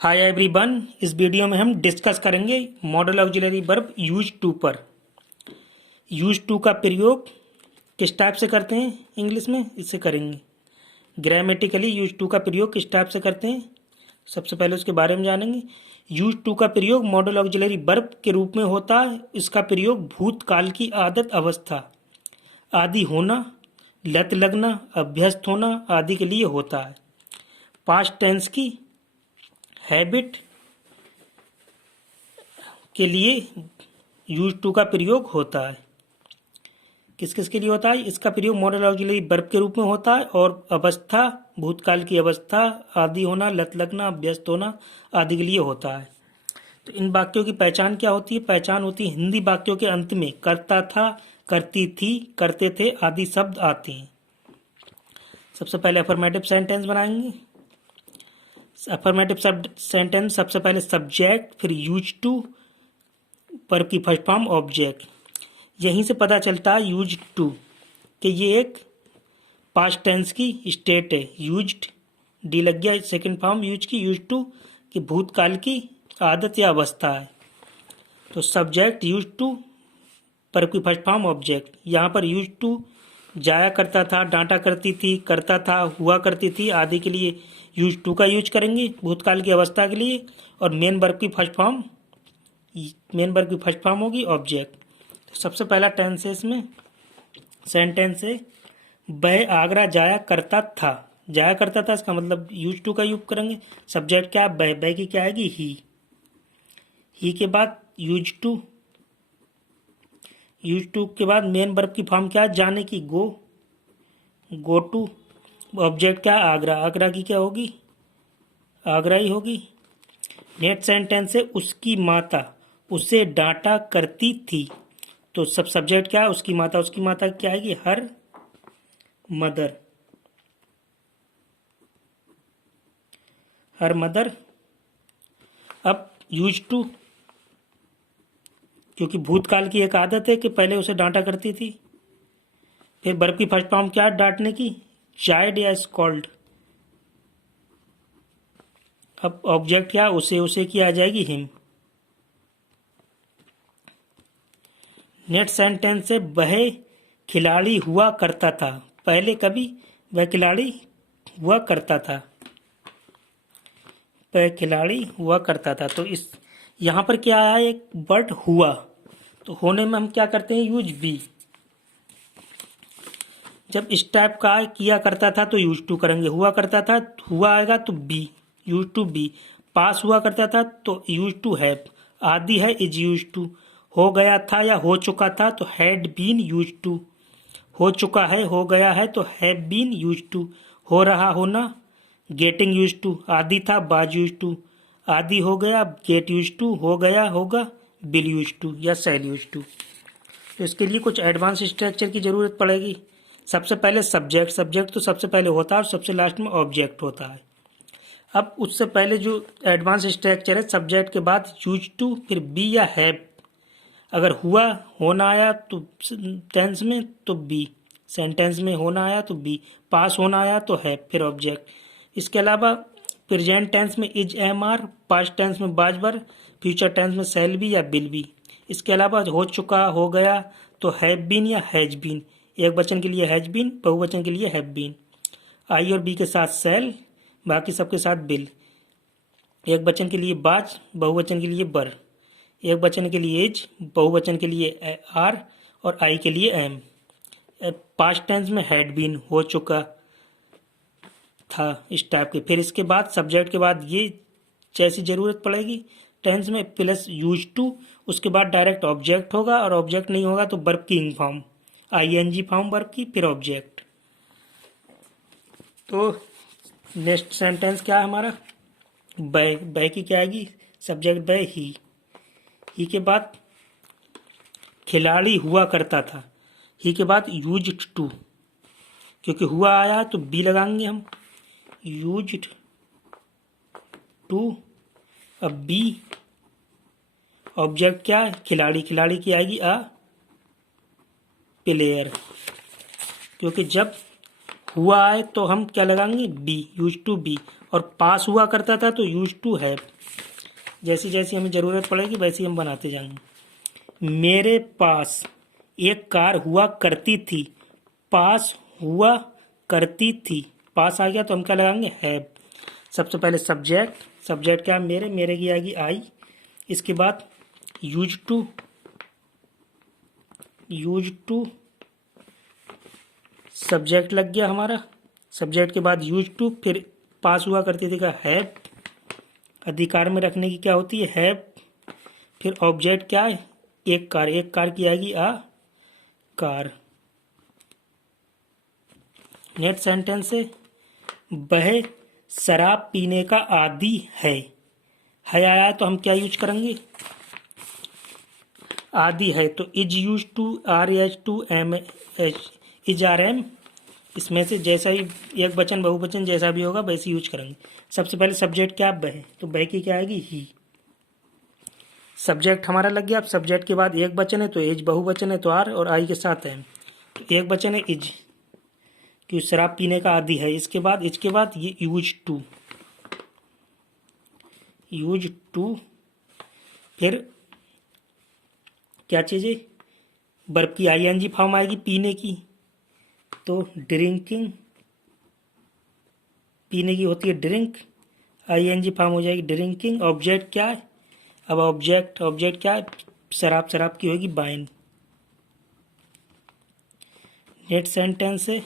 Hi everyone, इस video में हम डिस्कस करेंगे modal auxiliary verb use to पर। यूज टू का प्रयोग किस टाइप से करते हैं इंग्लिश में, इससे करेंगे। ग्रामेटिकली यूज टू का प्रयोग किस टाइप से करते हैं, सबसे पहले उसके बारे में जानेंगे। यूज टू का प्रयोग मॉडल ऑक्सिलरी वर्ब के रूप में होता है। इसका प्रयोग भूतकाल की आदत, अवस्था, आदि होना, लत लगना, अभ्यस्त होना आदि के लिए होता है। पास्ट टेंस की हैबिट के लिए यूज टू का प्रयोग होता है। किस किस के लिए होता है? इसका प्रयोग मॉडल ऑक्सिलरी वर्ब के रूप में होता है और अवस्था, भूतकाल की अवस्था, आदि होना, लत लगना, अभ्यस्त होना आदि के लिए होता है। तो इन वाक्यों की पहचान क्या होती है? पहचान होती है हिंदी वाक्यों के अंत में करता था, करती थी, करते थे आदि शब्द आते हैं। सबसे पहले अफर्मेटिव सेंटेंस बनाएंगे। अफर्मेटिव सेंटेंस सबसे पहले सब्जेक्ट, फिर यूज टू, वर्ब की फर्स्ट फॉर्म ऑब्जेक्ट। यहीं से पता चलता है यूज टू कि ये एक पास्ट टेंस की स्टेट है। यूज्ड, डी लग गया सेकंड फॉर्म यूज की, यूज टू कि भूतकाल की आदत या अवस्था है। तो सब्जेक्ट यूज टू, वर्ब की फर्स्ट फॉर्म ऑब्जेक्ट। यहाँ पर यूज टू जाया करता था, डांटा करती थी, करता था, हुआ करती थी आदि के लिए यूज टू का यूज करेंगे भूतकाल की अवस्था के लिए। और मेन वर्ब की फर्स्ट फॉर्म होगी ऑब्जेक्ट। तो सबसे पहला टेंस है इसमें, सेंटेंस है वह आगरा जाया करता था। जाया करता था, इसका मतलब यूज टू का यूज करेंगे। सब्जेक्ट क्या? वह की क्या आएगी? ही के बाद यूज टू, यूज टू के बाद मेन वर्ब की फॉर्म क्या है? जाने की, गो टू। ऑब्जेक्ट क्या? आगरा, आगरा की क्या होगी? आगरा ही होगी। नेक्स्ट सेंटेंस है उसकी माता उसे डांटा करती थी। तो सब सब्जेक्ट क्या है? उसकी माता, उसकी माता क्या आएगी? Her mother, her mother. अब यूज टू, क्योंकि भूतकाल की एक आदत है कि पहले उसे डांटा करती थी। फिर वर्ब की फर्स्ट फॉर्म क्या? डांटने की, चाइल्ड या स्कॉल्ड। अब ऑब्जेक्ट क्या? उसे की आ जाएगी हिम। नेक्स्ट सेंटेंस है वह खिलाड़ी हुआ करता था। पहले कभी वह खिलाड़ी हुआ करता था, वह खिलाड़ी हुआ करता था। तो इस यहाँ पर क्या आया? एक वर्ड हुआ। तो होने में हम क्या करते हैं? Use be. जब इस टाइप का किया करता था तो यूज टू करेंगे। हुआ करता था, हुआ आएगा तो बी, यूज टू बी। पास हुआ करता था तो यूज टू हैव। आदि है इज यूज टू। हो गया था या हो चुका था तो हैड बीन यूज टू। हो चुका है, हो गया है तो हैव बीन यूज टू। हो रहा, होना, गेटिंग यूज टू। आदि था, बाज यूज टू। आदि हो गया, गेट यूज टू। हो गया, होगा, बिल यूज टू या सेल यूज टू। तो इसके लिए कुछ एडवांस स्ट्रक्चर की जरूरत पड़ेगी। सबसे पहले सब्जेक्ट, सब्जेक्ट तो सबसे पहले होता है और सबसे लास्ट में ऑब्जेक्ट होता है। अब उससे पहले जो एडवांस स्ट्रक्चर है, सब्जेक्ट के बाद यूज टू, फिर बी या हैव। अगर हुआ, होना आया तो टेंस में तो बी, सेंटेंस में होना आया तो बी, पास होना आया तो हैव, फिर ऑब्जेक्ट। इसके अलावा प्रेजेंट टेंस में is, am, are, past tense में बाज वर, फ्यूचर टेंस में शैल बी या विल बी। इसके अलावा हो चुका, हो गया तो हैव बीन या हैज बीन। एक वचन के लिए हैज बीन, बहुवचन के लिए हैव बीन। आई और बी के साथ सेल, बाकी सबके साथ बिल। एक वचन के लिए बाज, बहुवचन के लिए बर। एक वचन के लिए इज, बहुवचन के लिए आर और आई के लिए एम। पास्ट टेंस में हैड बीन, हो चुका था, इस टाइप के। फिर इसके बाद सब्जेक्ट के बाद ये जैसी जरूरत पड़ेगी टेंस में प्लस यूज टू, उसके बाद डायरेक्ट ऑब्जेक्ट होगा और ऑब्जेक्ट नहीं होगा तो वर्ब की इंग फॉर्म, आईएनजी फॉर्म वर्ब की, फिर ऑब्जेक्ट। तो नेक्स्ट सेंटेंस क्या है हमारा? बै की क्या आएगी? सब्जेक्ट बै, ही के बाद खिलाड़ी हुआ करता था। ही के बाद यूज्ड टू, क्योंकि हुआ आया तो बी लगाएंगे हम, यूज्ड टू। अब बी, ऑब्जेक्ट क्या है? खिलाड़ी, खिलाड़ी की आएगी अ प्लेयर, क्योंकि जब हुआ है तो हम क्या लगाएंगे, बी, यूज टू बी। और पास हुआ करता था तो यूज टू हैव। जैसी जैसी हमें ज़रूरत पड़ेगी वैसी हम बनाते जाएंगे। मेरे पास एक कार हुआ करती थी, पास हुआ करती थी, पास आ गया तो हम क्या लगाएंगे, हैव। सबसे पहले सब्जेक्ट, सब्जेक्ट क्या, मेरे, मेरे की आएगी आई। इसके बाद use to, use to subject लग गया हमारा। सब्जेक्ट के बाद यूज टू, फिर पास हुआ करती थी का हैव, अधिकार में रखने की क्या होती है, हैव। फिर ऑब्जेक्ट क्या है, एक कार, एक कार की आएगी आ कार। नेक्स्ट सेंटेंस है, वह शराब पीने का आदी है आया तो हम क्या यूज करेंगे, आदि है तो इज यूज टू, आर एच टू एम एच, इज आर एम। इसमें से जैसा ही एक वचन बहुवचन जैसा भी होगा वैसे यूज करेंगे। सबसे पहले सब्जेक्ट क्या, वह, तो वह की क्या आएगी, ही। सब्जेक्ट हमारा लग गया। अब सब्जेक्ट के बाद एक वचन है तो एज, बहुवचन है तो आर, और आई के साथ है तो एक वचन है इज, कि शराब पीने का आदी है। इसके बाद ये यूज टू, यूज टू। फिर क्या चीज़ है, वर्ब की आईएनजी फॉर्म आएगी पीने की, तो ड्रिंकिंग, पीने की होती है ड्रिंक, आईएनजी फॉर्म हो जाएगी ड्रिंकिंग। ऑब्जेक्ट क्या है, अब ऑब्जेक्ट, ऑब्जेक्ट क्या है, शराब, शराब की होगी वाइन। नेक्स्ट सेंटेंस है,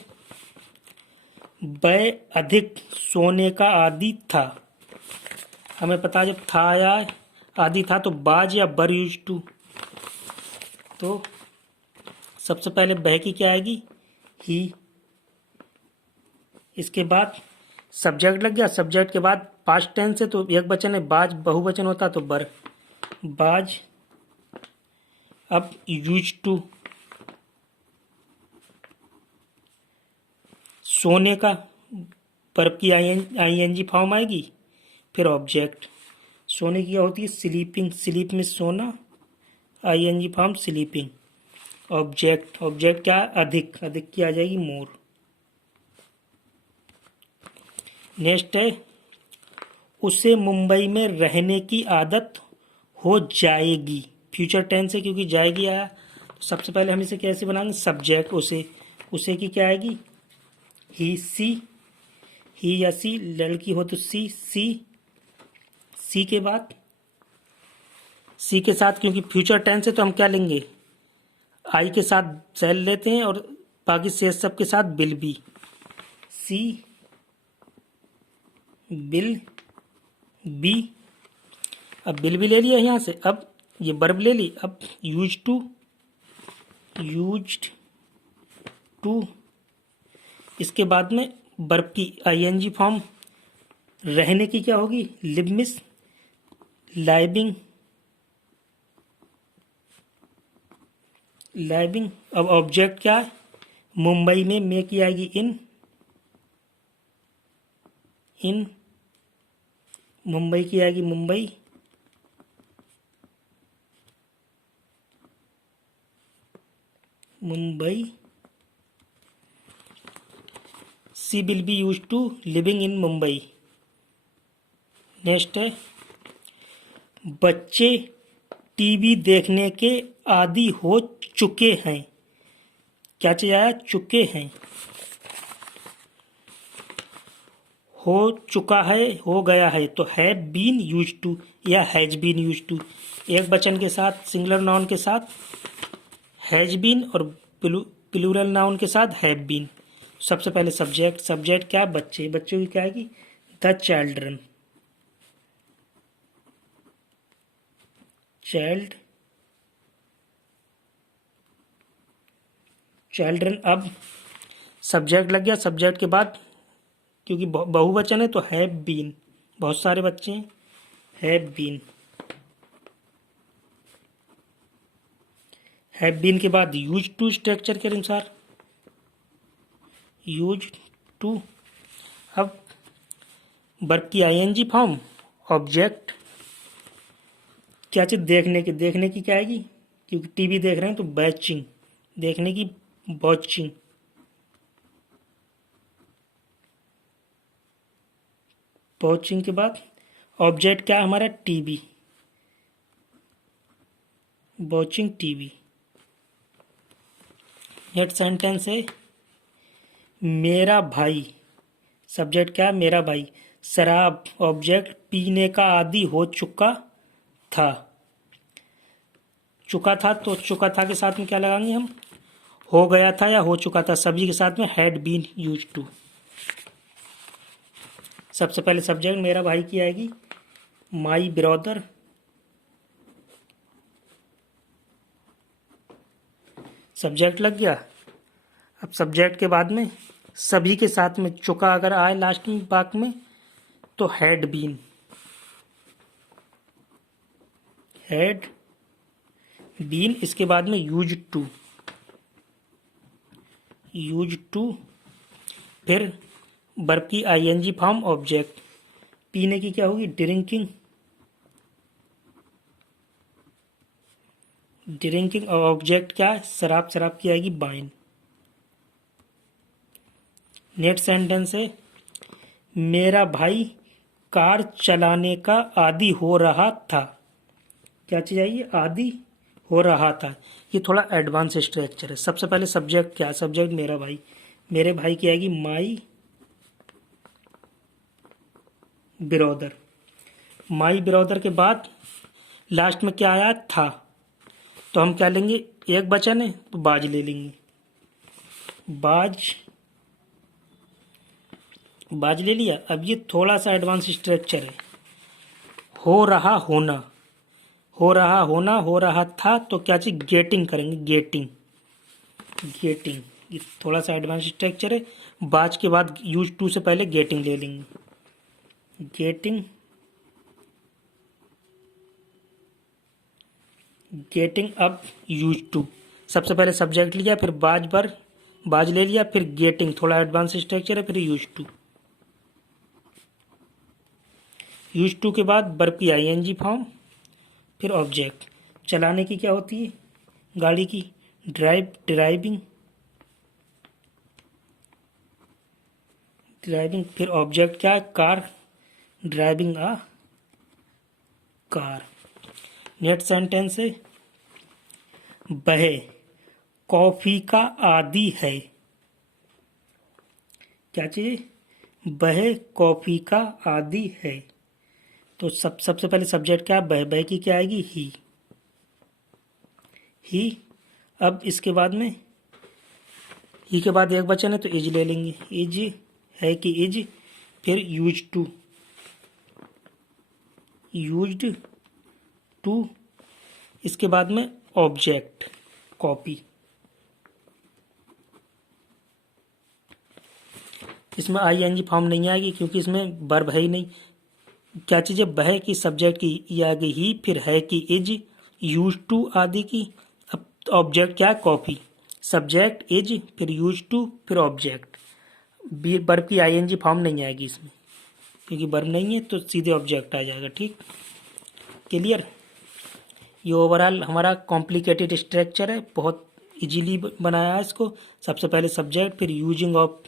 वह अधिक सोने का आदी था। हमें पता है जब था आया आदि था तो बाज या बर यूज टू। तो सबसे पहले वह की क्या आएगी, ही। इसके बाद सब्जेक्ट लग गया। सब्जेक्ट के बाद पास्ट टेंस है तो एक वचन है बाज, बहुवचन होता तो बर, बाज। अब यूज टू, सोने का, वर्ब की आईएनजी फॉर्म आएगी। फिर ऑब्जेक्ट, सोने की क्या होती है, स्लीपिंग, स्लीप में सोना, ING form sleeping. Object, object क्या, अधिक, अधिक की आ जाएगी मोर। नेक्स्ट है, उसे मुंबई में रहने की आदत हो जाएगी। फ्यूचर टेंस है क्योंकि जाएगी आया तो सबसे पहले हम इसे कैसे बनाएंगे, सब्जेक्ट उसे, उसे की क्या आएगी, ही, सी, ही या सी, लड़की हो तो सी, सी। सी के बाद, सी के साथ क्योंकि फ्यूचर टेंस है तो हम क्या लेंगे, आई के साथ सेल लेते हैं और बाकी शेष सब के साथ बिल बी, सी बिल बी। अब बिल भी ले लिया यहाँ से, अब ये वर्ब ले ली। अब यूज टू, यूज्ड टू। इसके बाद में वर्ब की आईएनजी फॉर्म, रहने की क्या होगी, लिव मिस, लाइविंग, लाइविंग। अब ऑब्जेक्ट क्या है, मुंबई में की आएगी इन, इन, मुंबई की आएगी Mumbai. Mumbai, she will be use to living in Mumbai. Next है, बच्चे टीवी देखने के आदी हो चुके हैं। क्या चीज आया, चुके हैं, हो चुका है, हो गया है तो हैव बीन यूज टू या हैज बीन यूज टू। एक वचन के साथ सिंगुलर नाउन के साथ हैज बीन और प्लूरल नाउन के साथ हैव बीन। सबसे पहले सब्जेक्ट, सब्जेक्ट क्या, बच्चे, बच्चों की क्या आएगी, द चिल्ड्रन, चाइल्ड, चिल्ड्रन। अब सब्जेक्ट लग गया। सब्जेक्ट के बाद क्योंकि बहुवचन है तो हैव बीन, बहुत सारे बच्चे हैं, हैव बीन। हैव बीन के बाद यूज टू स्ट्रक्चर के अनुसार, यूज टू। अब वर्ब की आईएनजी फॉर्म, ऑब्जेक्ट, क्या चीज, देखने की, देखने की क्या आएगी, क्योंकि टीवी देख रहे हैं तो वॉचिंग, देखने की वॉचिंग। वॉचिंग के बाद ऑब्जेक्ट क्या है हमारा, TV, watching TV. Next sentence है मेरा भाई, सब्जेक्ट क्या है, मेरा भाई शराब ऑब्जेक्ट पीने का आदी हो चुका था। चुका था, तो चुका था के साथ में क्या लगाएंगे हम, हो गया था या हो चुका था, सभी के साथ में हैड बीन यूज्ड टू। सबसे पहले सब्जेक्ट मेरा भाई की आएगी, माई ब्रदर, सब्जेक्ट लग गया। अब सब्जेक्ट के बाद में सभी के साथ में चुका अगर आए लास्ट में वाक्य में तो हैड बीन, हैड बीन। इसके बाद में यूज्ड टू, यूज्ड टू, फिर वर्ब की आईएनजी फॉर्म ऑब्जेक्ट, पीने की क्या होगी, ड्रिंकिंग, ड्रिंकिंग और ऑब्जेक्ट क्या है, शराब, शराब की आएगी वाइन। नेक्स्ट सेंटेंस है मेरा भाई कार चलाने का आदी हो रहा था। क्या चीज आई है, आदी हो रहा था। ये थोड़ा एडवांस स्ट्रक्चर है। सबसे पहले सब्जेक्ट क्या, सब्जेक्ट मेरा भाई, मेरे भाई की आएगी माई ब्रदर, माई ब्रदर के बाद लास्ट में क्या आया था, तो हम क्या लेंगे, एक वचन है तो बाज ले लेंगे, बाज, बाज ले लिया। अब ये थोड़ा सा एडवांस स्ट्रक्चर है, हो रहा होना, हो रहा होना, हो रहा था, तो क्या चीज, गेटिंग करेंगे, गेटिंग, गेटिंग। ये थोड़ा सा एडवांस स्ट्रक्चर है। बाज के बाद यूज टू से पहले गेटिंग ले लेंगे, गेटिंग, गेटिंग अब यूज टू। सबसे पहले सब्जेक्ट लिया, फिर बाज पर बाज ले लिया, फिर गेटिंग, थोड़ा एडवांस स्ट्रक्चर है, फिर यूज टू। यूज टू के बाद वर्ब की आईएनजी फॉर्म, फिर ऑब्जेक्ट। चलाने की क्या होती है, गाड़ी की, ड्राइव, ड्राइविंग, ड्राइविंग, फिर ऑब्जेक्ट क्या है, car, driving a car. Next sentence है वह कॉफी का आदी है। क्या चीज, वह कॉफी का आदी है। तो सबसे पहले सब्जेक्ट क्या है, वह की क्या आएगी, ही। अब इसके बाद में ही के बाद एक वचन है तो इज ले लेंगे, इज है कि इज, फिर यूज टू, यूज्ड टू। इसके बाद में ऑब्जेक्ट कॉपी। इसमें आईएनजी फॉर्म नहीं आएगी क्योंकि इसमें वर्ब है ही नहीं। क्या चीज़ है, वह की सब्जेक्ट की ये आ गई ही, फिर है कि इज, यूज टू आदि की। अब ऑब्जेक्ट क्या है, कॉपी, सब्जेक्ट इज, फिर यूज टू, फिर ऑब्जेक्ट। वर्ब की आईएनजी फॉर्म नहीं आएगी इसमें क्योंकि वर्ब नहीं है तो सीधे ऑब्जेक्ट आ जाएगा। ठीक, क्लियर। ये ओवरऑल हमारा कॉम्प्लिकेटेड स्ट्रक्चर है, बहुत इजीली बनाया है इसको। सबसे पहले सब्जेक्ट, फिर यूजिंग ऑफ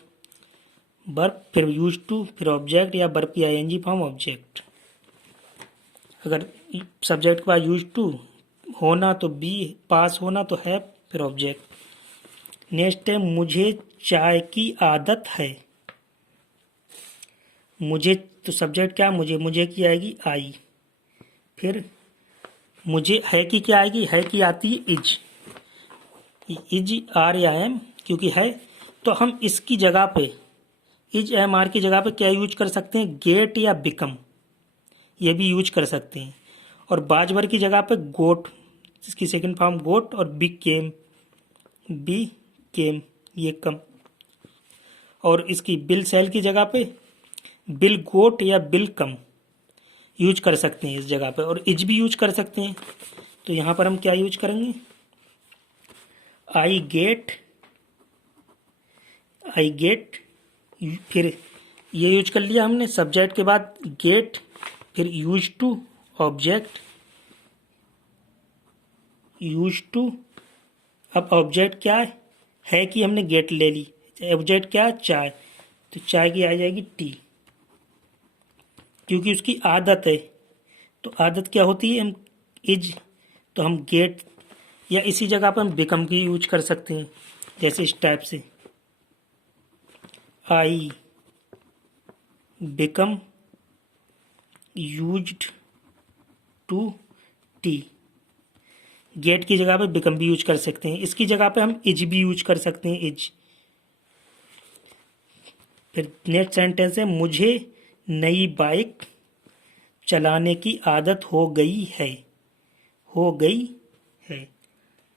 वर्ब, फिर यूज टू, फिर ऑब्जेक्ट या वर्ब की आईएनजी फॉर्म ऑब्जेक्ट। अगर सब्जेक्ट के बाद यूज टू होना तो बी, पास होना तो है, फिर ऑब्जेक्ट। नेक्स्ट है मुझे चाय की आदत है। मुझे, तो सब्जेक्ट क्या, मुझे, मुझे की आएगी आई, फिर मुझे है की क्या आएगी, है की आती है इज, इज आर या एम, क्योंकि है तो हम इसकी जगह पे इज एम आर की जगह पे क्या यूज कर सकते हैं, गेट या बिकम, ये भी यूज कर सकते हैं। और बाजवर की जगह पे गोट, इसकी सेकंड फॉर्म गोट, और बी केम, बी केम, ये कम। और इसकी बिल सेल की जगह पे बिल गोट या बिल कम यूज कर सकते हैं इस जगह पे, और इज भी यूज कर सकते हैं। तो यहाँ पर हम क्या यूज करेंगे, आई गेट, आई गेट, फिर ये यूज कर लिया हमने सब्जेक्ट के बाद गेट, फिर use to, object, use to. अब ऑब्जेक्ट क्या है कि हमने गेट ले ली, ऑब्जेक्ट क्या है, चाय, तो चाय की आ जाएगी टी। क्योंकि उसकी आदत है। तो आदत क्या होती है, हम इज, तो हम गेट या इसी जगह पर हम बिकम की यूज कर सकते हैं, जैसे इस टाइप से I become used to tea. Get की जगह पे बिकम भी यूज कर सकते हैं, इसकी जगह पे हम इज भी यूज कर सकते हैं, इज। फिर नेक्स्ट सेंटेंस है, मुझे नई बाइक चलाने की आदत हो गई है, हो गई है।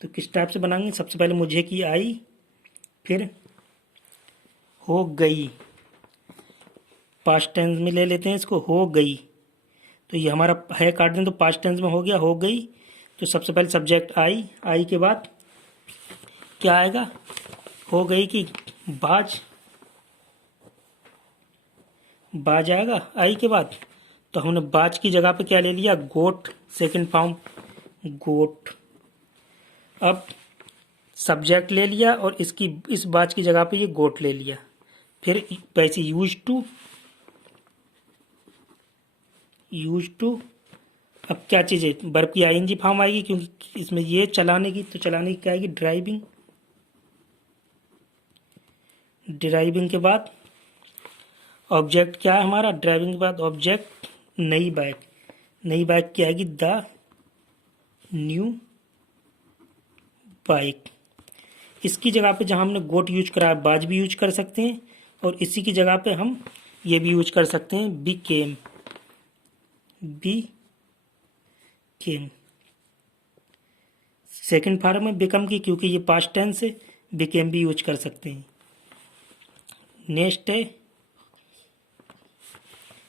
तो किस टाइप से बनाएंगे, सबसे पहले मुझे की आई, फिर हो गई, पास्ट टेंस में ले लेते हैं इसको, हो गई। तो ये हमारा है काट दें तो पास्ट टेंस में हो गया, हो गई। तो सबसे पहले सब्जेक्ट आई, आई के बाद क्या आएगा, हो गई की बाज, बाज आएगा आई के बाद। तो हमने बाज की जगह पे क्या ले लिया, गोट, सेकंड फॉर्म गोट। अब सब्जेक्ट ले लिया और इसकी इस बाज की जगह पे ये गोट ले लिया। फिर वैसे यूज टू। अब क्या चीज़ है, वर्ब की आईएनजी फॉर्म आएगी, क्योंकि इसमें ये चलाने की, तो चलाने की क्या आएगी, ड्राइविंग। ड्राइविंग के बाद ऑब्जेक्ट क्या है हमारा, ड्राइविंग के बाद ऑब्जेक्ट नई बाइक। नई बाइक क्या आएगी, द न्यू बाइक। इसकी जगह पे जहां हमने गोट यूज करा है, बाज भी यूज कर सकते हैं, और इसी की जगह पे हम ये भी यूज कर सकते हैं, बिकेम, बिकेम। सेकंड फॉर्म में बिकम की, क्योंकि ये पास्ट टेंस है, बिकेम भी यूज कर सकते हैं। नेक्स्ट है,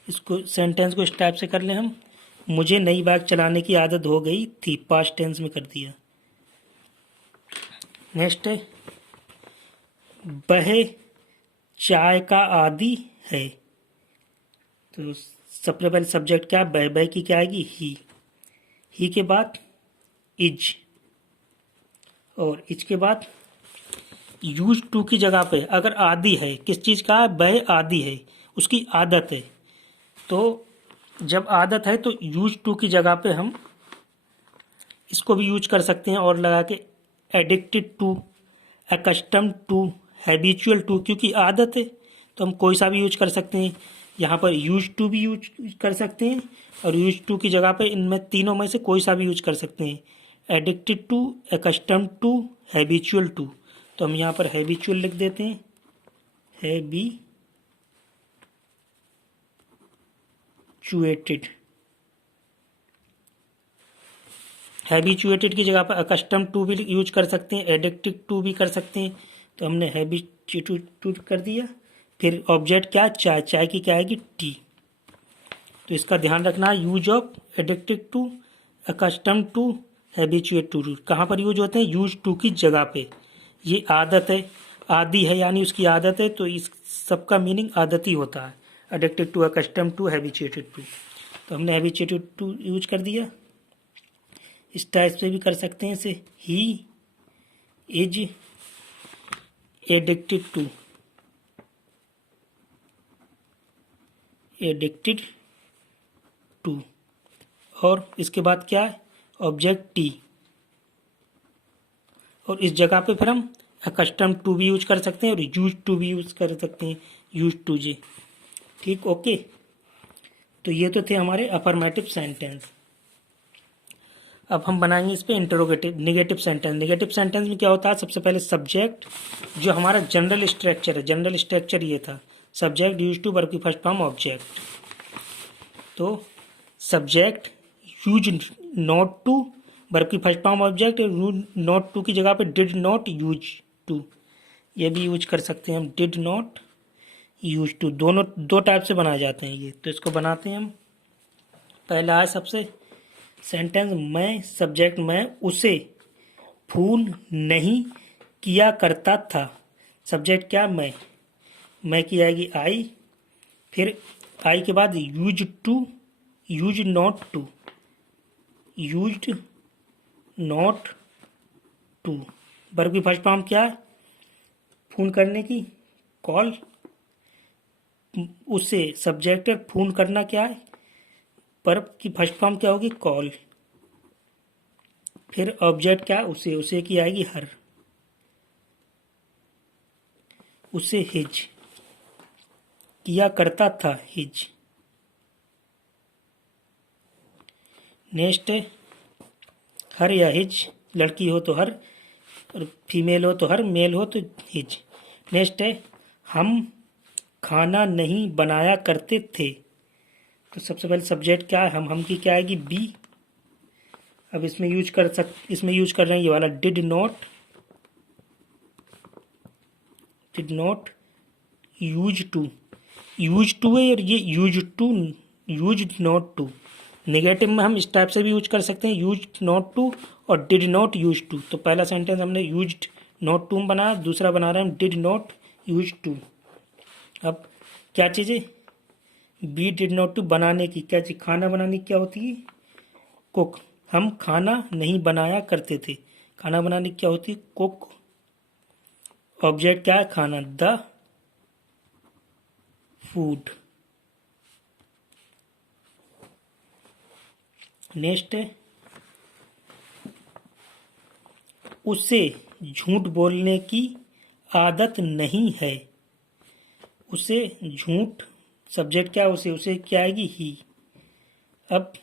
इसको सेंटेंस को इस टाइप से कर ले हम, मुझे नई बाइक चलाने की आदत हो गई थी, पास्ट टेंस में कर दिया। नेक्स्ट है, वह चाय का आदी है। तो सबसे पहले सब्जेक्ट क्या, बह की क्या आएगी, ही के बाद इज, और इज के बाद यूज टू की जगह पे अगर आदि है, किस चीज़ का है, बह आदि है, उसकी आदत है। तो जब आदत है तो यूज टू की जगह पे हम इसको भी यूज कर सकते हैं और लगा के addicted to, accustomed to, habitual to, क्योंकि आदत है तो हम कोई सा भी यूज कर सकते हैं। यहाँ पर यूज टू भी यूज कर सकते हैं, और यूज टू की जगह पे इनमें तीनों में से कोई सा भी यूज कर सकते हैं, addicted to, accustomed to, habitual to. तो हम यहाँ पर हैबिचुअल लिख देते हैं, हैबिचुएटेड। हैबिचुएटेड की जगह पर अकस्टम टू भी यूज कर सकते हैं, एडिक्टेड टू भी कर सकते हैं। तो हमने हैबिचुएटेड कर दिया। फिर ऑब्जेक्ट क्या, चाय, चाय की क्या आएगी, टी। तो इसका ध्यान रखना, use of, addicted to, accustom to, habituate to, कहाँ पर यूज होते हैं, यूज टू की जगह पे। ये आदत है, आदि है यानी उसकी आदत है, तो इस सबका मीनिंग आदत ही होता है, addicted to, accustom to, habituated to. तो हमने हैबिचुएटेड टू यूज कर दिया। इस टाइप से भी कर सकते हैं इसे, he is addicted to, addicted to. और इसके बाद क्या है, ऑब्जेक्ट टी, और इस जगह पे फिर हम अकस्टम टू भी यूज कर सकते हैं और यूज टू भी यूज कर सकते हैं, यूज टू जे। ठीक, ओके। तो ये तो थे हमारे अफर्मेटिव सेंटेंस। अब हम बनाएंगे इस पे interrogative, negative sentence. Negative sentence में क्या होता है, सबसे पहले सब्जेक्ट, जो हमारा जनरल स्ट्रक्चर है, जनरल स्ट्रक्चर ये था, सब्जेक्ट यूज टू, वर्ब की फर्स्ट फॉर्म ऑब्जेक्ट। तो subject use not to, verb की first form object, not to की जगह पे डिड नॉट यूज टू, ये भी यूज कर सकते हैं हम, डिड नॉट यूज टू। दोनों दो टाइप से बनाए जाते हैं ये। तो इसको बनाते हैं हम। पहला है सबसे सेंटेंस, मैं, सब्जेक्ट मैं उसे फोन नहीं किया करता था। सब्जेक्ट क्या, मैं की आएगी आई, फिर आई के बाद use to, use not to, used not to. Verb की फर्स्ट फॉर्म क्या है, फोन करने की, कॉल, उससे सब्जेक्ट फोन करना क्या है, वर्ब की फर्स्ट फॉर्म क्या होगी? कॉल। फिर ऑब्जेक्ट क्या? उसे, उसे की आएगी हर, उसे हिज, किया करता था हिज। नेक्स्ट है हर या हिज, लड़की हो तो हर, और फीमेल हो तो हर, मेल हो तो हिज। नेक्स्ट है हम खाना नहीं बनाया करते थे। तो सबसे पहले सब्जेक्ट क्या है? हम की क्या आएगी? बी। अब इसमें यूज कर रहे हैं ये वाला did not use to. Use to है और ये यूज नॉट टू। नेगेटिव में हम इस टाइप से भी यूज कर सकते हैं, यूज नॉट टू और डिड नॉट यूज टू। तो पहला सेंटेंस हमने यूज्ड नॉट टू बनाया, दूसरा बना रहे हैं हम डिड नॉट यूज टू। अब क्या चीज़ है? बी डिड नॉट टू, बनाने की क्या चीज़? खाना बनाने की क्या होती है? कुक। हम खाना नहीं बनाया करते थे, खाना बनाने की क्या होती है? कुक। ऑब्जेक्ट क्या है? खाना, द फूड। नेक्स्ट है उसे झूठ बोलने की आदत नहीं है। उसे झूठ, सब्जेक्ट क्या? उसे क्या आएगी? ही। अब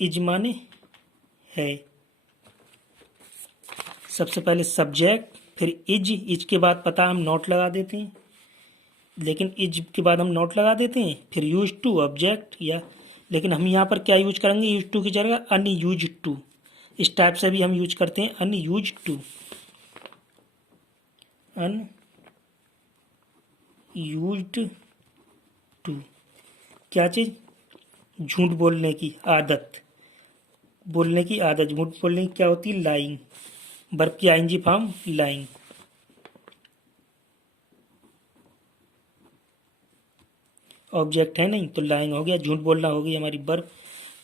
इज माने है, सबसे पहले सब्जेक्ट, फिर इज के बाद पता हम नॉट लगा देते हैं, लेकिन इज के बाद हम नॉट लगा देते हैं, फिर यूज टू ऑब्जेक्ट या, लेकिन हम यहाँ पर क्या यूज करेंगे? यूज टू की जगह अनयूज टू। इस टाइप से भी हम यूज करते हैं, अनयूज टू, अनयूज्ड टू। क्या चीज़? झूठ बोलने की आदत। बोलने की आदत, झूठ बोलने की क्या होती है? लाइंग। वर्ब की आईएनजी फॉर्म लाइंग। ऑब्जेक्ट है नहीं तो लाइंग हो गया, झूठ बोलना हो गई हमारी वर्ब।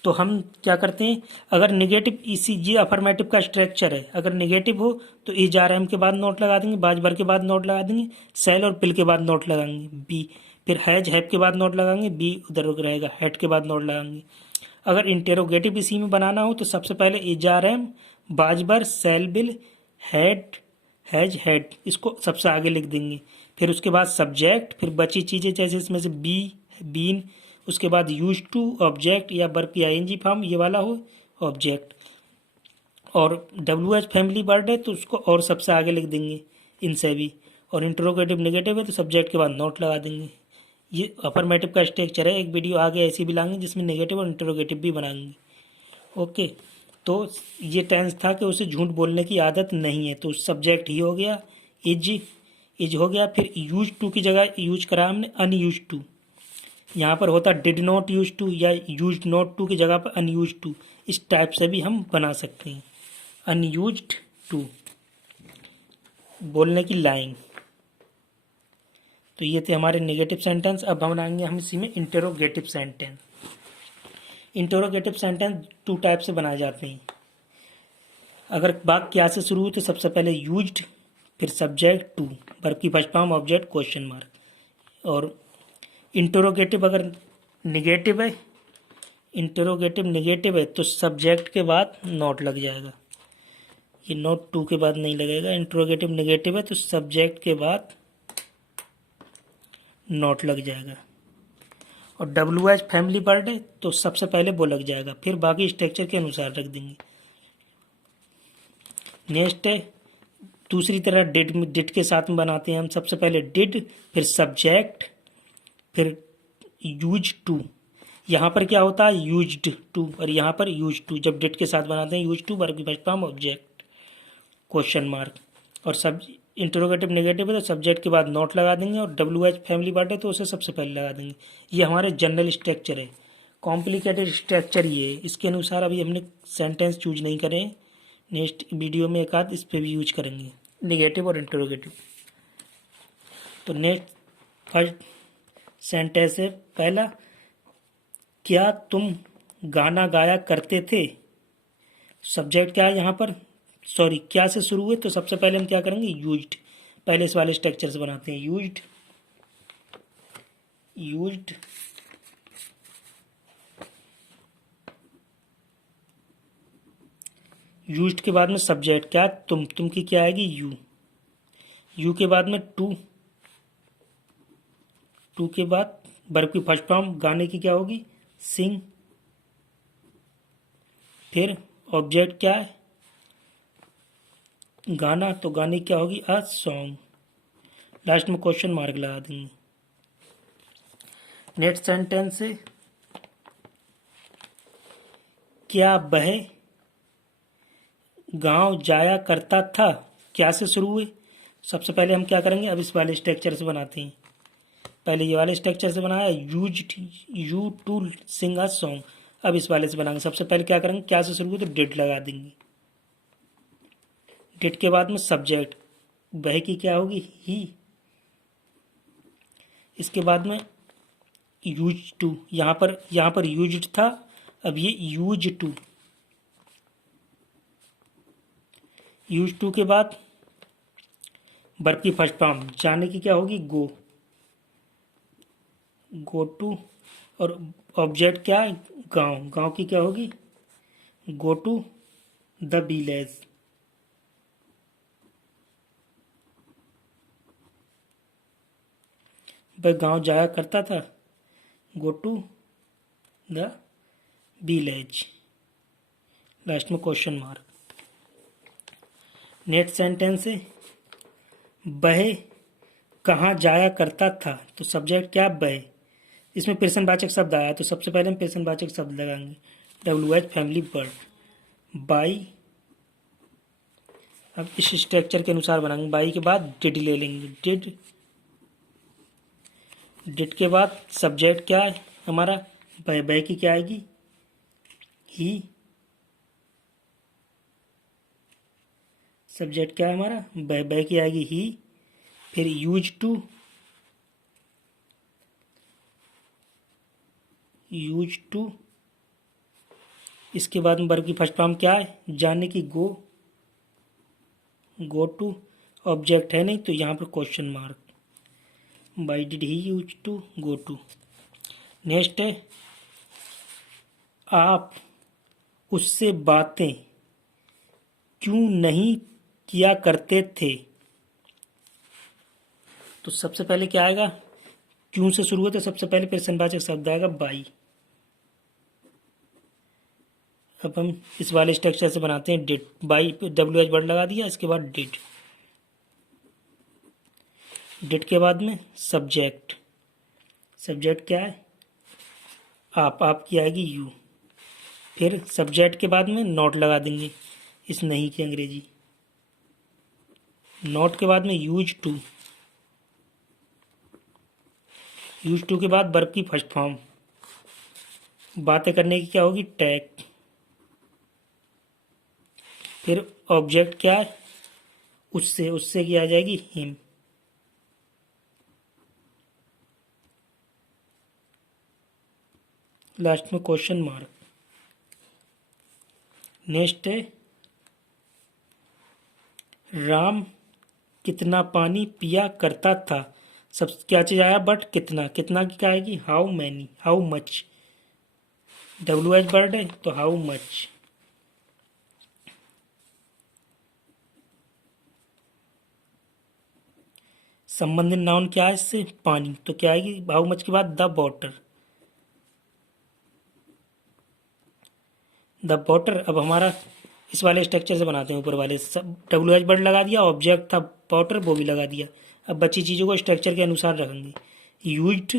तो हम क्या करते हैं? अगर निगेटिव, इसी ये अफर्मेटिव का स्ट्रक्चर है, अगर निगेटिव हो तो इज आर एम के बाद नोट लगा देंगे, बाज बर के बाद नोट लगा देंगे, सेल और पिल के बाद नोट लगाएंगे, बी। फिर हैज हैव के बाद नोट लगाएंगे, बी उधर रहेगा, हेड के बाद नोट लगाएंगे। अगर इंटेरोगेटिव इसी में बनाना हो तो सबसे पहले is are am, was were, shall will, had, has, had, इसको सबसे आगे लिख देंगे। फिर उसके बाद सब्जेक्ट, फिर बची चीज़ें जैसे इसमें से बी, बीन, उसके बाद यूज टू ऑब्जेक्ट या वर्ब की आईएनजी फॉर्म ये वाला हो ऑब्जेक्ट। और डब्ल्यू एच फैमिली वर्ड है तो उसको और सबसे आगे लिख देंगे इनसे भी। और इंटरोगेटिव नेगेटिव है तो सब्जेक्ट के बाद नोट लगा देंगे। ये अफर्मेटिव का स्ट्रक्चर है। एक वीडियो आगे ऐसी भी लाएंगे जिसमें नेगेटिव और इंटरोगेटिव भी बनाएंगे। ओके, तो ये टेंस था कि उसे झूठ बोलने की आदत नहीं है, तो सब्जेक्ट ही हो गया, इज हो गया। फिर यूज टू की जगह यूज करा हमने अनयूज टू। यहाँ पर होता डिड नॉट यूज टू या यूज नॉट टू की जगह पर अनयूज टू। इस टाइप से भी हम बना सकते हैं, अनयूज्ड टू, बोलने की लाइन। तो ये थे हमारे नेगेटिव सेंटेंस। अब हम बनाएंगे हम इसी में interrogative sentence. Interrogative sentence two type से बनाए जाते हैं। अगर बात क्या से शुरू हुई तो सबसे पहले यूज्ड, फिर सब्जेक्ट टू, वर्ब की first form object question mark. और इंटरोगेटिव अगर निगेटिव है, इंटरोगेटिव नेगेटिव है तो सब्जेक्ट के बाद नॉट लग जाएगा। ये नॉट टू के बाद नहीं लगेगा। इंटरोगेटिव नेगेटिव है तो सब्जेक्ट के बाद नॉट लग जाएगा। और डब्ल्यू एच फैमिली वर्ड है तो सबसे पहले वो लग जाएगा, फिर बाकी स्ट्रक्चर के अनुसार रख देंगे। नेक्स्ट है दूसरी तरह डिड के साथ में बनाते हैं हम। सबसे पहले डिड, फिर सब्जेक्ट, फिर यूज टू। यहाँ पर क्या होता है? यूज्ड टू, और यहाँ पर यूज टू। जब डिड के साथ बनाते हैं यूज टू, वर्ब की first form object question mark. और सब इंटरोगेटिव नेगेटिव है तो सब्जेक्ट के बाद नोट लगा देंगे, और डब्ल्यू एच फैमिली वर्ड है तो उसे सबसे पहले लगा देंगे। ये हमारे जनरल स्ट्रक्चर है। कॉम्प्लिकेटेड स्ट्रक्चर ये है, इसके अनुसार अभी हमने सेंटेंस चूज नहीं करे। नेक्स्ट वीडियो में एक आध इस पर भी यूज करेंगे, नेगेटिव और इंटरोगेटिव। तो नेक्स्ट फर्स्ट सेंटेंस है पहला, क्या तुम गाना गाया करते थे। सब्जेक्ट क्या है यहाँ पर? सॉरी, क्या से शुरू हुए तो सबसे पहले हम क्या करेंगे? यूज्ड। पहले इस वाले स्ट्रक्चर से बनाते हैं, यूज्ड, यूज्ड के बाद में सब्जेक्ट क्या, तुम की क्या आएगी, यू के बाद में टू के बाद वर्ब की फर्स्ट फॉर्म गाने की क्या होगी, सिंग। फिर ऑब्जेक्ट क्या है, गाना, तो गाने की क्या होगी, अ सॉन्ग। लास्ट में क्वेश्चन मार्क लगा देंगे। नेक्स्ट सेंटेंस है, क्या वह गांव जाया करता था, क्या से शुरू हुए। सबसे पहले हम क्या करेंगे, अब इस वाले स्ट्रक्चर से बनाते हैं। पहले ये वाले स्ट्रक्चर से बनाया, you to sing a song. अब इस वाले से बनाएंगे। सबसे पहले क्या करेंगे, क्या से शुरू हुए, तो डिड लगा देंगे। डिड के बाद में सब्जेक्ट, वह की क्या होगी, ही। इसके बाद में यूज टू, यहाँ पर यूज्ड था, अब ये यूज टू के बाद वर्ब की फर्स्ट फॉर्म, जाने की क्या होगी, गो टू। और ऑब्जेक्ट क्या है, गांव की क्या होगी, गो टू द विलेज। वह गांव जाया करता था, go to the village. Last में क्वेश्चन मार्क। नेक्स्ट सेंटेंस है, वह कहाँ जाया करता था, तो सब्जेक्ट क्या, वह। इसमें प्रश्नवाचक शब्द आया, तो सबसे पहले हम प्रश्नवाचक शब्द लगाएंगे, WH फैमिली वर्ड, बाई। अब इस स्ट्रक्चर के अनुसार बनाएंगे। बाई के बाद डिड ले लेंगे, डिड के बाद सब्जेक्ट क्या है हमारा, वह की क्या आएगी, ही। सब्जेक्ट क्या है हमारा, वह की आएगी, ही। फिर यूज टू, इसके बाद में वर्ब की फर्स्ट फॉर्म क्या है, जाने की, गो टू। ऑब्जेक्ट है नहीं, तो यहाँ पर question mark, why did he use to go to. Next है, आप उससे बातें क्यों नहीं किया करते थे। तो सबसे पहले क्या आएगा, क्यों से शुरू होता है, सबसे पहले प्रश्नवाचक शब्द आएगा, बाई। अब हम इस वाले स्ट्रक्चर से बनाते हैं, डिड। बाई WH वर्ड लगा दिया, इसके बाद डिड के बाद में सब्जेक्ट क्या है, आप की आएगी, यू। फिर सब्जेक्ट के बाद में नॉट लगा देंगे, इस नहीं की अंग्रेजी। नॉट के बाद में यूज टू के बाद वर्ब की फर्स्ट फॉर्म, बातें करने की क्या होगी, टैग। फिर ऑब्जेक्ट क्या है, उससे की आ जाएगी, हिम। लास्ट में क्वेश्चन मार्क। नेक्स्ट है, राम कितना पानी पिया करता था। सब क्या चीज आया, बट कितना की क्या आएगी, how many, how much. WH word है, तो हाउ मच। संबंधित नाउन क्या है इससे, पानी, तो क्या आएगी, हाउ मच के बाद द वाटर। अब हमारा इस वाले स्ट्रक्चर से बनाते हैं, ऊपर वाले सब WH वर्ड लगा दिया, ऑब्जेक्ट था वाटर, वो भी लगा दिया। अब बची चीज़ों को स्ट्रक्चर के अनुसार रखेंगे, यूज्ड।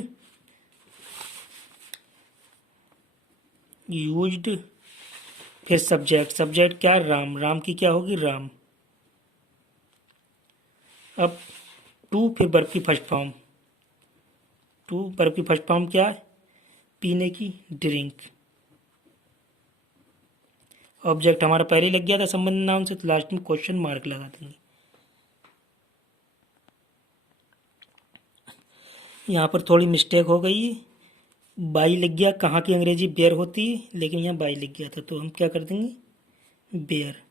फिर सब्जेक्ट क्या है, राम की क्या होगी, राम। अब फिर वर्ब की फर्स्ट फॉर्म क्या है, पीने की, ड्रिंक। ऑब्जेक्ट हमारा पहले ही लग गया था संबंधित नाम से, तो लास्ट में क्वेश्चन मार्क लगा देंगे। यहाँ पर थोड़ी मिस्टेक हो गई है, बाई लग गया, कहाँ की अंग्रेजी बेयर होती है, लेकिन यहाँ बाई लग गया था, तो हम क्या कर देंगे, बेयर।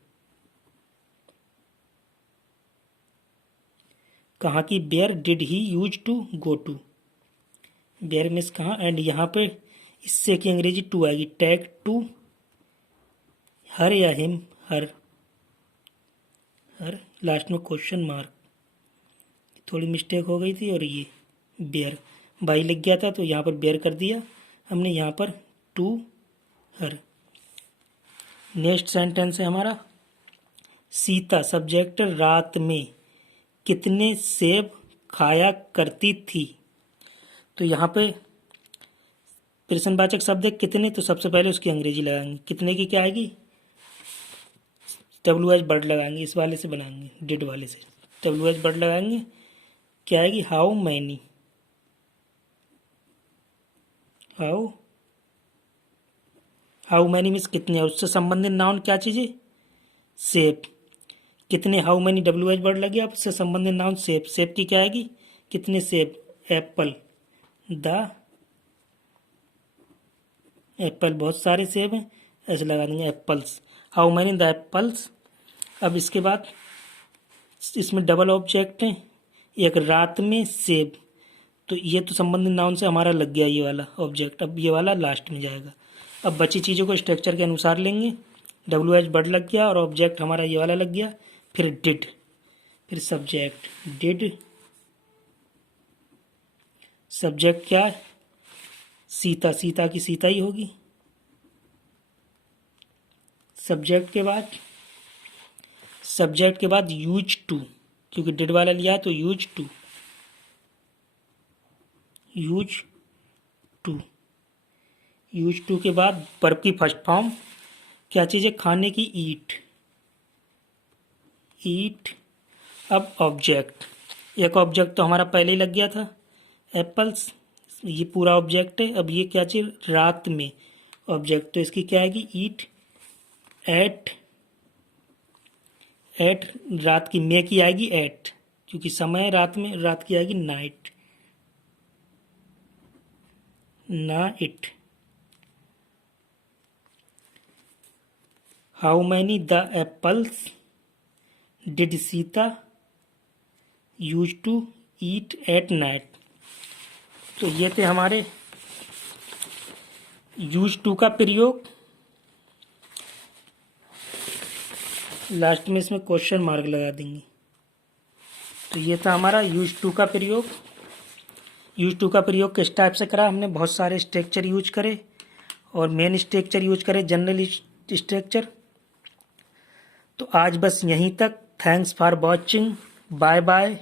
कहाँ की, where. Did he use to go to, where miss कहाँ, एंड यहाँ पे इससे की अंग्रेजी टू आएगी, टैग टू हर या हिम, हर। और लास्ट में क्वेश्चन मार्क, थोड़ी मिस्टेक हो गई थी। और ये बेयर बाई लिख गया था तो यहाँ पर बेयर कर दिया हमने, यहाँ पर टू हर। नेक्स्ट सेंटेंस है हमारा, सीता सब्जेक्ट रात में कितने सेब खाया करती थी। तो यहाँ पे प्रश्नवाचक शब्द है कितने, तो सबसे पहले उसकी अंग्रेजी लगाएंगे। कितने की क्या आएगी, WH वर्ड लगाएंगे, इस वाले से बनाएंगे, डिड वाले से WH वर्ड लगाएंगे, क्या आएगी, how many. How many means कितने, उससे संबंधित नाउन क्या चीज़ है, सेब। कितने, हाउ मैनी WH वर्ड लगे, अब उससे संबंधित नाउन सेब। सेब की क्या आएगी, कितने सेब, एप्पल। द एप्पल, बहुत सारे सेब हैं, ऐसे लगा देंगे apples. How many the apples. अब इसके बाद इसमें डबल ऑब्जेक्ट है, एक रात में सेब, तो ये तो संबंधित नाउन से हमारा लग गया ये वाला ऑब्जेक्ट। अब ये वाला लास्ट में जाएगा। अब बची चीज़ों को स्ट्रक्चर के अनुसार लेंगे। WH वर्ड लग गया और ऑब्जेक्ट हमारा ये वाला लग गया, फिर डिड, फिर सब्जेक्ट, डिड सब्जेक्ट क्या है, सीता, सीता की सीता ही होगी। सब्जेक्ट के बाद यूज टू, क्योंकि डिड वाला लिया तो यूज टू, यूज टू के बाद वर्ब की फर्स्ट फॉर्म क्या चीज़ है, खाने की, ईट। अब ऑब्जेक्ट, एक ऑब्जेक्ट तो हमारा पहले ही लग गया था, एप्पल्स, ये पूरा ऑब्जेक्ट है। अब ये क्या चीज़, रात में ऑब्जेक्ट, तो इसकी क्या आएगी, ईट। एट रात की, में की आएगी एट, क्योंकि समय रात में, रात की आएगी night, it. How many the apples did Sita use to eat at night. तो ये थे हमारे यूज टू का प्रयोग। लास्ट में इसमें क्वेश्चन मार्क लगा देंगे। तो ये था हमारा यूज टू का प्रयोग। यूज टू का प्रयोग किस टाइप से करा हमने, बहुत सारे स्ट्रक्चर यूज करे और मेन स्ट्रक्चर यूज करे, जनरल स्ट्रक्चर। तो आज बस यहीं तक। Thanks for watching, bye bye.